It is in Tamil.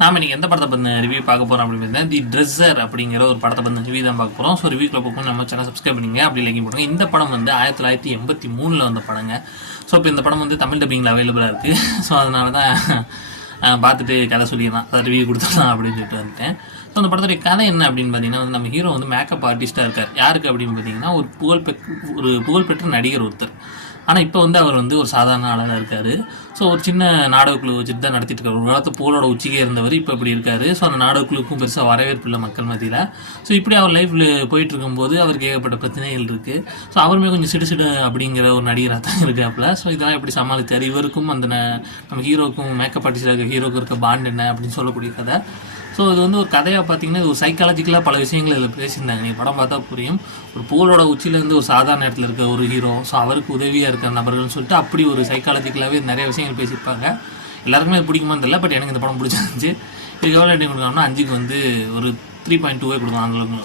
நாம் இன்றைக்கி எந்த படத்தை பற்றி ரிவ்யூ பார்க்க போகிறோம் அப்படின்னு தி ட்ரெஸ்ஸர் அப்படிங்கிற ஒரு படத்தை பற்றி ரிவ்யூ தான் பார்க்க போகிறோம். ஸோ ரிவ்யூக்கில் போகும் நம்ம சேனல் சப்ஸ்கிரைப் பண்ணிங்க அப்படி லைக் போடுங்க. இந்த படம் வந்து 1983 வந்த படங்க. ஸோ இப்போ இந்த படம் வந்து தமிழ் டப்பிங்கில் அவைலபிளாக இருக்குது. ஸோ அதனால தான் பார்த்துட்டு கதை சொல்லிடலாம், அதை ரிவ்யூ கொடுத்துடலாம் அப்படின்னு சொல்லிட்டு வந்துட்டேன். ஸோ அந்த படத்துடைய கதை என்ன அப்படின்னு பார்த்தீங்கன்னா வந்து நம்ம ஹீரோ வந்து மேக்கப் ஆர்டிஸ்ட்டாக இருக்கார். யாருக்கு அப்படின்னு பார்த்தீங்கன்னா ஒரு புகழ்பெற்ற நடிகர் ஒருத்தர். ஆனால் இப்போ வந்து அவர் வந்து ஒரு சாதாரண ஆளாக தான் இருக்கார். ஸோ ஒரு சின்ன நாடகக்குழு வச்சுட்டு தான் நடத்திட்டு இருக்காரு. ஒரு காலத்து புகழோட உச்சிக்கே இருந்தவர் இப்போ இப்படி இருக்காரு. ஸோ அந்த நாடகக்குழுக்கும் பெருசாக வரவேற்பு இல்லை மக்கள் மத்தியில். ஸோ இப்படி அவர் லைஃப்பில் போயிட்டு இருக்கும்போது அவருக்கு ஏகப்பட்ட பிரச்சனைகள் இருக்குது. ஸோ அவருமே கொஞ்சம் சிடு அப்படிங்கிற ஒரு நடிகராக தான் இருக்காப்புல. ஸோ இதெல்லாம் எப்படி சமாளித்தார், இவருக்கும் அந்த நம்ம ஹீரோக்கும் மேக்கப் ஆர்டிஸ்டாக இருக்க ஹீரோக்கும் இருக்க பாண்ட் என்ன அப்படின்னு சொல்லக்கூடிய கதை. ஸோ இது வந்து ஒரு கதையாக பார்த்தீங்கன்னா இது ஒரு சைக்காலஜிக்கலாக பல விஷயங்கள் இதில் பேசியிருந்தாங்க. நீங்கள் படம் பார்த்தா புரியும். ஒரு புகழோட உச்சியிலேருந்து ஒரு சாதாரண இடத்துல இருக்க ஒரு ஹீரோ, ஸோ அவருக்கு உதவியாக இருக்கிற நபர்கள்னு சொல்லிட்டு அப்படி ஒரு சைக்காலஜிக்கலாகவே நிறைய விஷயங்கள் பேசியிருப்பாங்க. எல்லாருக்குமே அது பிடிக்குமான்னு தெரியல, பட் எனக்கு இந்த படம் பிடிச்சிருந்துச்சு. இதுக்கு எவ்வளோ ரேட்டிங் கொடுக்கணும்னா 5க்கு வந்து ஒரு 3.2 கொடுக்கலாம். அந்தளவுக்கு